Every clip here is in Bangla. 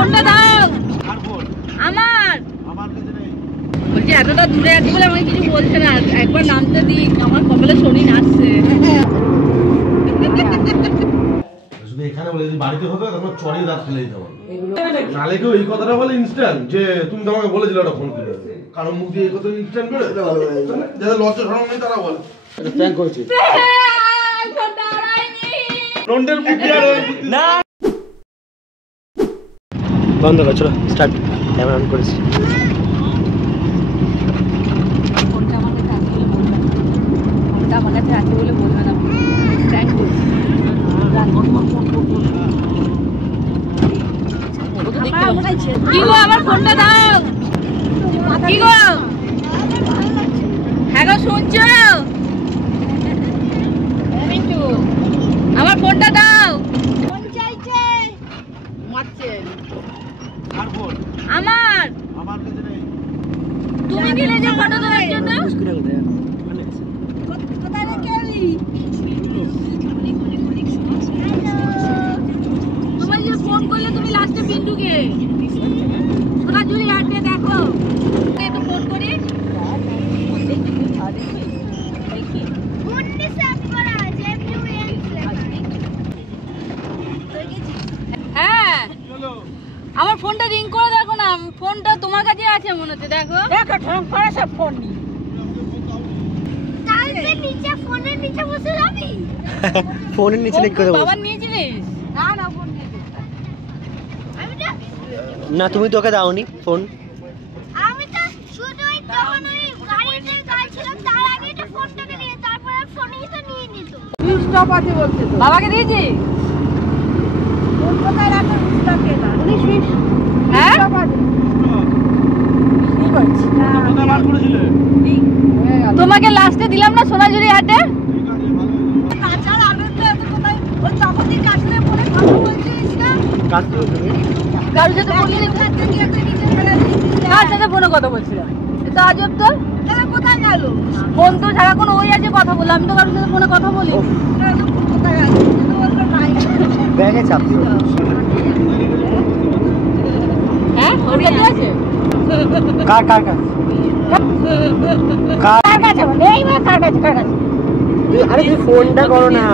ফোনটা দাও। আমার বলছি এতটা দূরে আছি বলে আমাকে কিছু বলছে না, একবার নামতে দিই, আমার কপালে শনি নাচছে। শুধু এখানে বলে যদি বাড়িতে হতো তখন চড়িয়ে দাঁত ফেলে দিতে পারবো। নালে কেউ এই কথাটা বলে ইনস্ট্যান্ট যে তুমি তো আমাকে বলেছিলে ওটা ফোন করে, কারণ মুখ দিয়ে এই কথা ইনস্ট্যান্ট করে ভালো যাদের লজ্জা শরম নেই তারা বলে এটা প্র্যাঙ্ক করেছি রন্ডের বুদ্ধি আর না বন্ধ কর, চলো স্টার্ট। ক্যামেরা অন করেছি। আমার কাছে আছে বলে বলবে না, প্র্যাঙ্ক করছি। কি গো আমার ফোনটা দাও। কি গো হ্যাঁ গো শুনছো, আমার ফোনটা দাও। আমার তুমি দিলে যে ফটো দেওয়ার জন্য কোথায় রেখে এলি? তোমার যে ফোন করলে তুমি লাস্টে বিন্দুকে সোনাঝুরি হাটে দেখো, একটু ফোন করি। হ্যাঁ আমার ফোনটা রিং করে দেখো না, ফোনটা তোমার কাছে আছে মনে হচ্ছে। দেখো দেখো ঠং করে সব ফোন নি তাহলে নিচে ফোনের নিচে বসে যাবি। ফোনের নিচে লিখ করে বস। বাবা নিয়েছিলিস? না না ফোন নিয়ে আমি না, তুমি তোকে দাওনি ফোন। আমি তো শুধুই তখন ওই গাড়িতে যাচ্ছিলাম, তার আগে একটা ফোনটাকে নিয়ে তারপর ফোনই তো নিয়ে নিত। স্টপ আছে বলছে তো। বাবাকে দিয়েছি? ফোন কোথায় রাখো স্টপে না। উনি সুইচ হ্যাঁ স্টপ আছে। কি করছিস? কোথায় বার করেছিলে? তোমাকে লাস্টে দিলাম না সোনাঝুরি হাটে। কাঁচার আলুতে এত কোথায় ওই চকতির কাছলে পড়ে কথা বলছিস না? কাজ করো তুমি। কারোর সাথে বললি কার সাথে ফোনে কথা বলছিলাম? এটা আজব তো। তাহলে কোথায় গেল ফোন? তো সারাক্ষণ ওই আছে কথা বললাম, আমি তো কারোর সাথে ফোনে কথা বলি। কোথায় গেল বললো নাই, ব্যাগে চাপ দিও। হ্যাঁ ওর কাছে আছে। কার কার কার কার কাছে বলে এইবার কার কাছে কার কাছে? আরে তুমি ফোনটা করো না।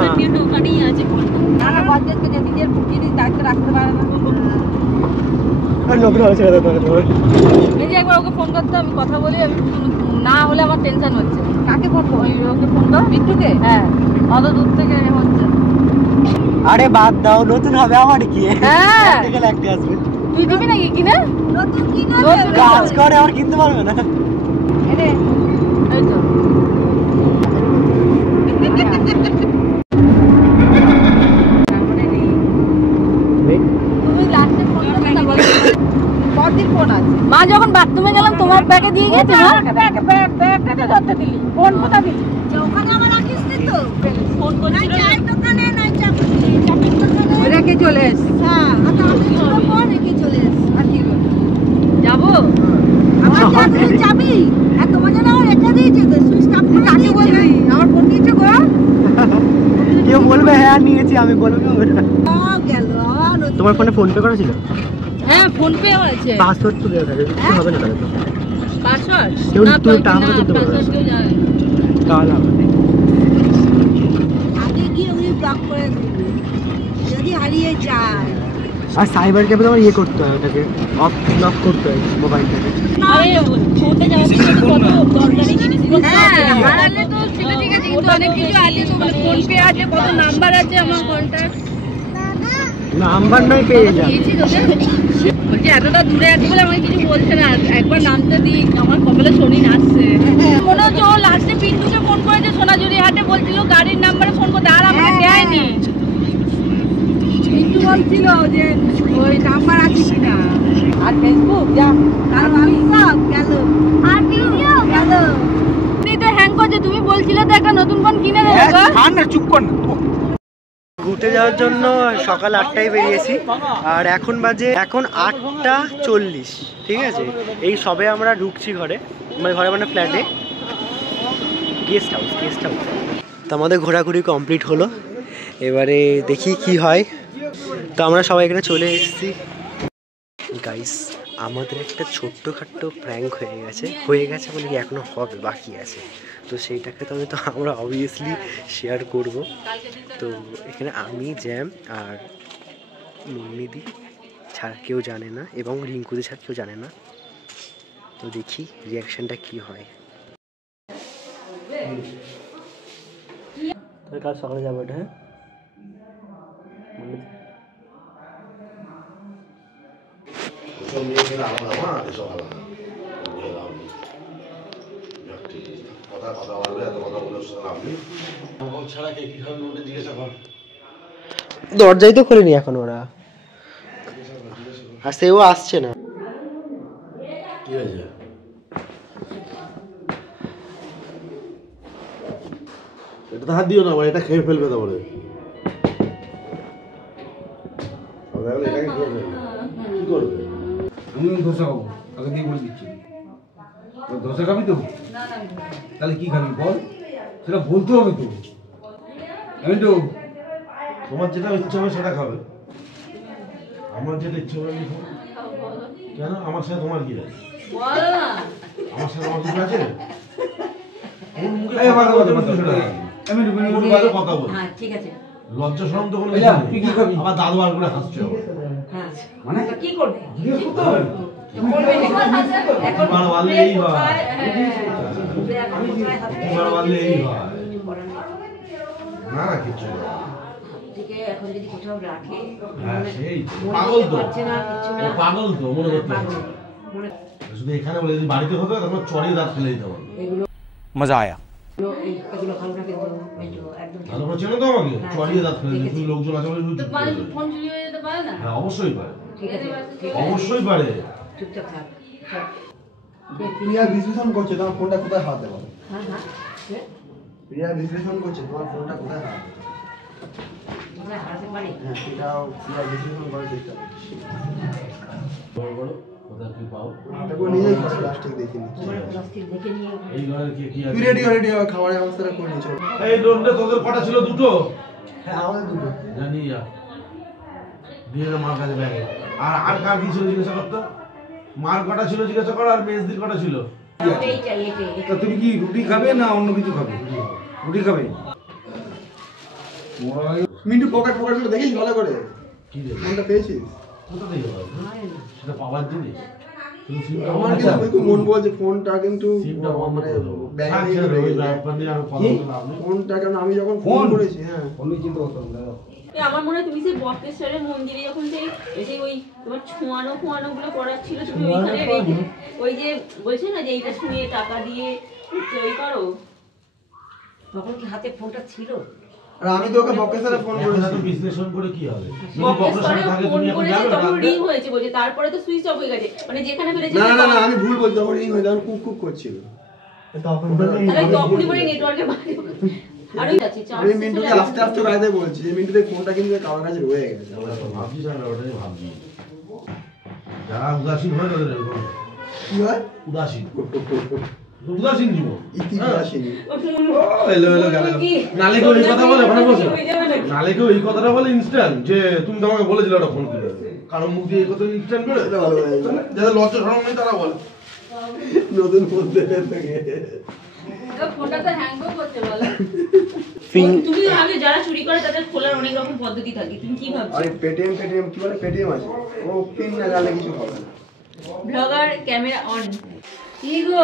ওখানেই আছে ফোনটা। না বাজেটকে যে নিজের জিনিস দায়িত্ব রাখতে পারে না। আর নতুন হয়েছে দাদা তোমার। এই যে একবার ওকে ফোন করতে আমি কথা বলি, আমি না হলে আমার টেনশন হচ্ছে। কাকে ফোন করব? ওকে ফোন দাও বিট্টুকে। হ্যাঁ অত দূর থেকে হচ্ছে। আরে বাদ দাও, নতুন হবে আমার কি? হ্যাঁ থেকে লাগতে আসবে। তুই দিবি নাকি কিনে? নতুন কিনে কাজ করে আর কিনতে পারবে না। এরে এই তো মা যখন বাথরুমে গেলাম তোমার ব্যাগে দিয়ে গেছে না? ব্যাগটাতে ধরতে দিলি ফোন কোথা দিলি? ওখানে আমার রাখিস নি তো। ফোন করছিল চায়ের দোকানে না চাপের দোকানে রেখে চলে এস। হ্যাঁ আমি ফোন রেখে চলে এস। আর কি যাবো আমার চাকরি যাবি আর তোমার জন্য আমার রেখে দিয়েছে তো সুইচ অফ করে কাকে বলবি আমার ফোন নিয়েছে গো? কেউ বলবে হ্যাঁ নিয়েছি, আমি বলবো না। গেল তোমার ফোনে ফোন পে করা ছিল? হ্যাঁ ফোন পে আছে। পাসওয়ার্ড তো দেওয়া থাকে, কিছু হবে না তাহলে তো। পাসওয়ার্ড কেউ তুই টাকা দিতে পারবে পাসওয়ার্ড কেউ জানে তাহলে হবে। আগে গিয়ে উনি ব্লক করে দিবে যদি হারিয়ে যায়। আর সাইবার ক্যাফে তোমার ইয়ে করতে হয়, ওটাকে অফ লক করতে হয় মোবাইলটাকে। আরে ফোনটা যাওয়ার জন্য কত দরকারি জিনিস। হ্যাঁ হারালে তো সেটা ঠিক আছে, কিন্তু অনেক কিছু আছে তো, মানে ফোন পে আছে, কত নাম্বার আছে আমার কন্টাক্ট। নাম্বার নয় পেয়ে যাবে। বলছি এতটা দূরে আছি বলে আমাকে কিছু বলছে না, একবার নামতে দিই, আমার কপালে শনি নাচছে। মনে হচ্ছে ও লাস্টে পিন্টুকে ফোন করেছে সোনাঝুরি হাটে, বলছিল গাড়ির নাম্বারে ফোন করতে, আর আমাকে দেয়নি। পিন্টু বলছিল যে ওই নাম্বার আছে কিনা। আর ফেসবুক যা আর হোয়াটসঅ্যাপ গেল আর ভিডিও গেল। তুই তো হ্যাং করছে, তুমি বলছিলে তো একটা নতুন ফোন কিনে দেবো। না চুপ কর না। ঘুরতে যাওয়ার জন্য সকাল 8টায় বেরিয়েছি আর এখন বাজে 8:40, ঠিক আছে? এই সবে আমরা ঢুকছি ঘরে, মানে ফ্ল্যাটে, গেস্ট হাউস। তো আমাদের ঘোরাঘুরি কমপ্লিট হলো, এবারে দেখি কি হয়। তো আমরা সবাই এখানে চলে এসেছি। গাইস আমাদের একটা ছোট্টখাট্ট প্র্যাঙ্ক হয়ে গেছে বলে কি এখনো হবে, বাকি আছে। তো সেইটাকে তো আমরা অবভিয়াসলি শেয়ার করব। তো এখানে আমি, জ্যাম আর মুন্নিদি ছাড়া কেউ জানে না, এবং রিঙ্কুদি ছাড়া কেউ জানে না। তো দেখি রিয়াকশনটা কি হয়। কাল সকালে যাবো এটা। হ্যাঁ দরজাই তো খোলেনি এখন ওরা, আর সেও আসছে না। কি হয়েছে? এটা তো হাত দিও না ভাই, এটা খেয়ে ফেলবে তারপরে। কি করবে? আমি ধোসা খাবো, আগে দিয়ে বলে দিচ্ছি। ধোসা খাবি তো? তাহলে কি খাবি বল, সেটা বলতে হবে তো। আমি তো তোমার যেটা ইচ্ছা হবে সেটা খাবে, আমার যেটা ইচ্ছা হবে আমি খাবো। কেন আমার সাথে তোমার কি আছে? আমার সাথে তোমার কিছু আছে? কথা বল, ঠিক আছে। লজ্জা শরম তো কোনো তুই কি খাবি? আবার দাদু আর করে হাসছে। মানে কি করবে? না না কিচ্ছু এখন যদি কোথাও রাখে পাগল তো, পাগল তো মনে করতে শুধু এখানে বলে যদি বাড়িতে হতো তখন চড়িয়ে দাঁত ফেলে দিতে পারো। মজা আয়া। ভালো করে চেনো তো আমাকে, চড়িয়ে দাঁত ফেলে দিতে। তুমি লোকজন আছে বলে ফোন চুরি হয়ে যেতে পারে না? হ্যাঁ অবশ্যই পারে, ঠিক আছে অবশ্যই পারে। চুপচাপ থাক। প্রিয়া বিশ্লেষণ করছে তোমার ফোনটা কোথায় হাত দেবো। হ্যাঁ হ্যাঁ প্রিয়া বিশ্লেষণ করছে তোমার ফোনটা কোথায় হাত দেবো। হারাতে পারি। হ্যাঁ সেটাও প্রিয়া বিশ্লেষণ করার চেষ্টা করছি। বড় বড় কোথায় কি পাও তারপর নিজেই প্লাস্টিক দেখে নিচ্ছি। প্লাস্টিক দেখে নিয়ে এই ঘরে কি আছে? তুই রেডি খাবারের ব্যবস্থাটা করে নিচ্ছ। এই রোডে তোদের কটা ছিল? দুটো? হ্যাঁ আমাদের দুটো। জানি যা দিয়ে দে মার কাছে ব্যাগে। আর কার কি ছিল জিজ্ঞাসা করতো? মার কটা ছিল জিজ্ঞাসা কর, আর মেজদির কটা ছিল? এই চাই এই তা তুমি কি রুটি খাবে না অন্য কিছু খাবে? রুটি খাবে। মিন্টু পকেট গুলো দেখিস ভালো করে। কি রে ফোনটা পেয়েছিস? কোথা থেকে পাবো? সেটা পাওয়ার জিনিস। তুমি সিমটা আমার কিন্তু মন বলছে ফোনটা কিন্তু সিমটা বন্ধ মানে করে দাও। ব্যাগে আচ্ছা নিয়ে ওই গেছে। ব্যাপার নিয়ে আর কথা বলতে লাভ নেই। ফোনটা কারণ আমি যখন ফোন করেছি হ্যাঁ অন্য চিন্তা করতে হবে। আমার মনে হয় তুমি সেই বক্রেশ্বরের মন্দিরে যখন সেই ওই তোমার ছোঁয়ানো গুলো করাচ্ছিল, তুমি ওইখানে রেখে ওই যে বলছে না যে এইটা শুনিয়ে টাকা দিয়ে ওই করো, তখন কি হাতে ফোনটা ছিল? আর আমি তো ওকে বকেশনে ফোন এখন করেছি। এত বিশ্লেষণ করে কি হবে? যদি বক্রেশ্বরে বক্রেশ্বরে থাকে ফোন তুমি এখন করেছে যাবে তখন না? রিং হয়েছে বলছে, তারপরে তো সুইচ অফ হয়ে গেছে, মানে যেখানে ফেলেছে না আমি ভুল বলছি, তখন রিং হয়ে যখন কুক করছিল তখন তাহলে তখনই বলে নেটওয়ার্কের বাইরে আর ওই আছে আমি মিন্টুকে আস্তে গাইতে বলছি যে মিন্টুদের ফোনটা কিন্তু কারোর কাছে রয়ে গেছে। আমরা তো ভাবছি না, ওটাই ভাবছি। যারা উদাসীন হয় তাদের এরকম কি হয়? উদাসীন উদাসীন জীবন। ইতিহাসিনী এলো গেল নালে কেউ এই কথা বলে ওখানে বসে, নালে কেউ এই কথাটা বলে ইনস্ট্যান্ট যে তুমি তো আমাকে বলেছিলে ওটা ফোন করে। কারণ মুখ দিয়ে এই কথা ইনস্ট্যান্ট বেরো, এটা ভালো লাগে। যাদের লজ্জা শরম নেই তারা বলে। নতুন ফোন থেকে ফোনটা তো হ্যাং করতে বলে। তুমি আগে যারা চুরি করে তাদের খোলার অনেক রকম পদ্ধতি থাকে, তুমি কি ভাবছো? আরে পেটিএম কি বলে, পেটিএম আছে ও পিন না গেলে কিছু হবে না। Blogger camera on. কি গো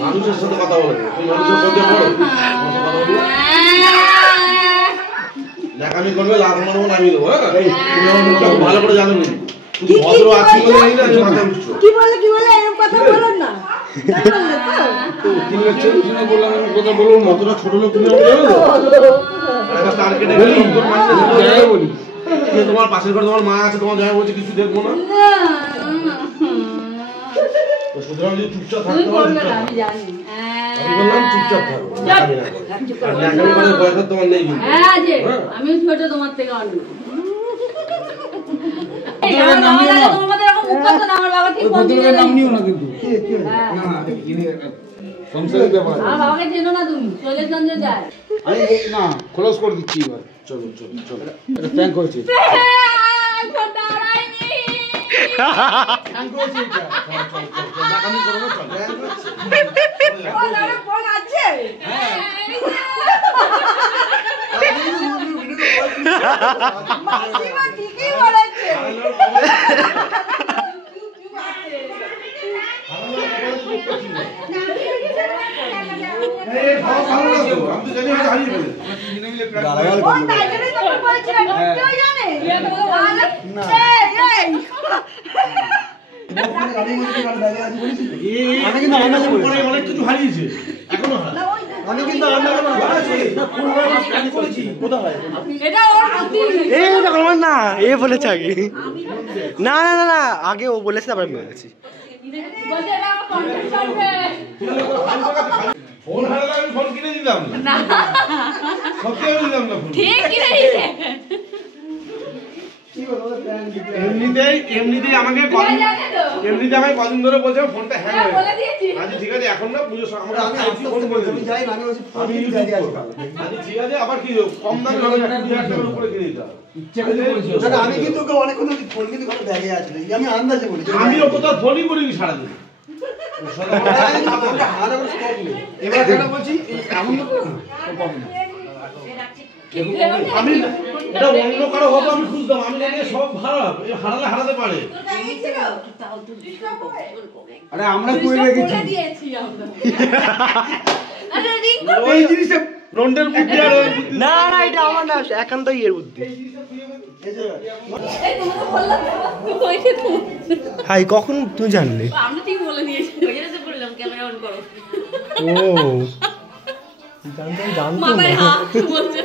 মানুষের সাথে কথা বলে, তুমি মানুষের সাথে বলো দেখামি করবে, লাভ মারবো নামিয়ে দেবো। হ্যাঁ তুমি ভালো করে জানো নি, ভদ্র আছি বলে এই না যে মাথা উঠছো। কি বলে এরকম কথা বলেন না। বললাম আমি কথা বলবো না, অতটা ছোট লোক তুমি আমাকে জানো তো? একটা টার্গেটে গেলে তোর মাঝে বলি তোমার পাশের ঘরে তোমার মা আছে, তোমার জায়গা বলছে কিছু দেখবো না। সুতরাং যদি চুপচাপ থাকতে পারো আমি জানি আমি বললাম চুপচাপ থাকো, বয়স তোমার নেই কিন্তু। আমি ছোট তোমার থেকে অনেক। নাম নিও না কিন্তু। সংসারের ব্যাপার। বাবাকে চেনো না তুমি, চলে চন্দ্র যায়। আমি না ক্লোজ করে দিচ্ছি এবার। চলো এটা প্র্যাঙ্ক হয়েছে। নাকামি করো না, চল। ফোন আছে মাসিমা ঠিকই বলেছে। অনেক কিছু হারিয়েছে, এখনো আমি কিন্তু না এ বলেছে আগে, না না না না আগে ও বলেছে তারপর আমি বলেছি। ফোন হারালে আমি ফোন কিনে দিতাম না, সত্যি আমি দিতাম না ফোন। এমনিতেই আমাকে কদিন ধরে বলছে ফোনটা হ্যাং হয়ে গেছে। আজ ঠিক আছে, এখন না পুজোর সময় আমি ফোন করে দিই, ঠিক আছে। আবার কি কম দামে হবে, 2000 টাকার উপরে কিনে দিতে হবে। আমি কিন্তু ওকে অনেকক্ষণ ফোন কিন্তু ব্যাগে আছে, আমি আন্দাজে বলেছি। আমিও কোথাও ফোনই করিনি সারাদিন। এবার যেটা বলছি এমন আমি এটা অন্য কারো হতো আমি খুঁজতাম, আমি জানি সব খারাপ, হারালে হারাতে পারে। আরে আমরা কই রেখেছি ওই জিনিসটা রন্ডের বুদ্ধি আর ওই বুদ্ধি না না এটা আমার না, একান্তই এর বুদ্ধি। হাই কখন তুই জানলি? আমরা ঠিক বলে দিয়েছি, ওই জন্য তো বললাম ক্যামেরা অন করো। ও জানতাম মাথায় হাত বলছে।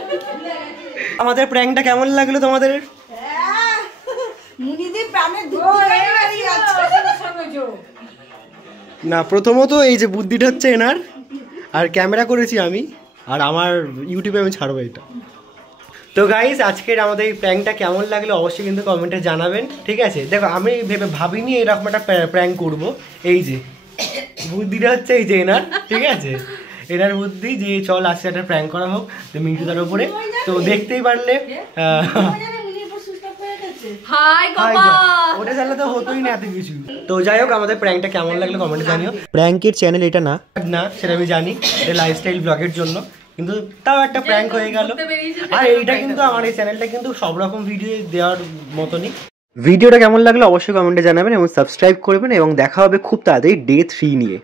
আমাদের প্র্যাঙ্কটা কেমন লাগলো তোমাদের? না প্রথমত এই যে বুদ্ধিটা হচ্ছে এনার, আর ক্যামেরা করেছি আমি, আর আমার ইউটিউবে আমি ছাড়বো এটা। তো গাইস আজকের আমাদের এই প্র্যাঙ্কটা কেমন লাগলো অবশ্যই কিন্তু কমেন্টে জানাবেন, ঠিক আছে? দেখো আমি ভাবিনি এরকম একটা প্র্যাঙ্ক করবো, এই যে বুদ্ধিটা হচ্ছে এই যে এনার, ঠিক আছে? এনার বুদ্ধি যে চল আজকে একটা প্র্যাঙ্ক করা হোক মিন্টুদার উপরে। তো দেখতেই পারলে ওটা জানলে তো হতোই না এত কিছু। তো যাই হোক আমাদের প্র্যাঙ্কটা কেমন লাগলো কমেন্টে জানিও। প্র্যাঙ্কের চ্যানেল এটা না না সেটা আমি জানি, এটা লাইফস্টাইল ব্লগের জন্য, কিন্তু তাও একটা প্র্যাঙ্ক হয়ে গেল। আর এইটা কিন্তু আমার এই চ্যানেলটা কিন্তু সব রকম ভিডিও দেওয়ার মতনই। ভিডিওটা কেমন লাগলো অবশ্যই কমেন্টে জানাবেন এবং সাবস্ক্রাইব করবেন, এবং দেখা হবে খুব তাড়াতাড়ি ডে 3 নিয়ে।